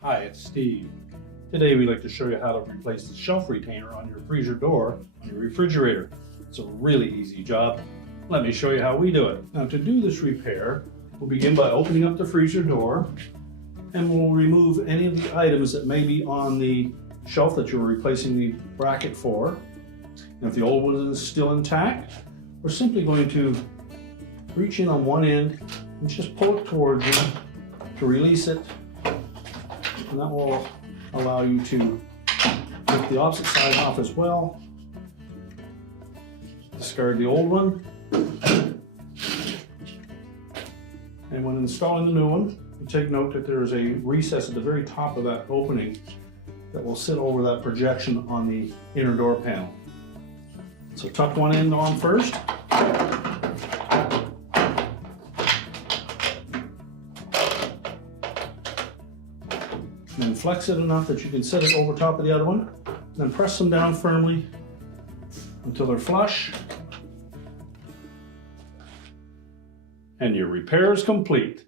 Hi, it's Steve. Today we'd like to show you how to replace the shelf retainer on your freezer door on your refrigerator. It's a really easy job. Let me show you how we do it. Now to do this repair, we'll begin by opening up the freezer door and we'll remove any of the items that may be on the shelf that you're replacing the bracket for. And if the old one is still intact, we're simply going to reach in on one end and just pull it towards you to release it. And that will allow you to lift the opposite side off as well. Discard the old one. And when installing the new one, take note that there is a recess at the very top of that opening that will sit over that projection on the inner door panel. So tuck one end on first. And then flex it enough that you can set it over top of the other one. Then press them down firmly until they're flush. And your repair is complete.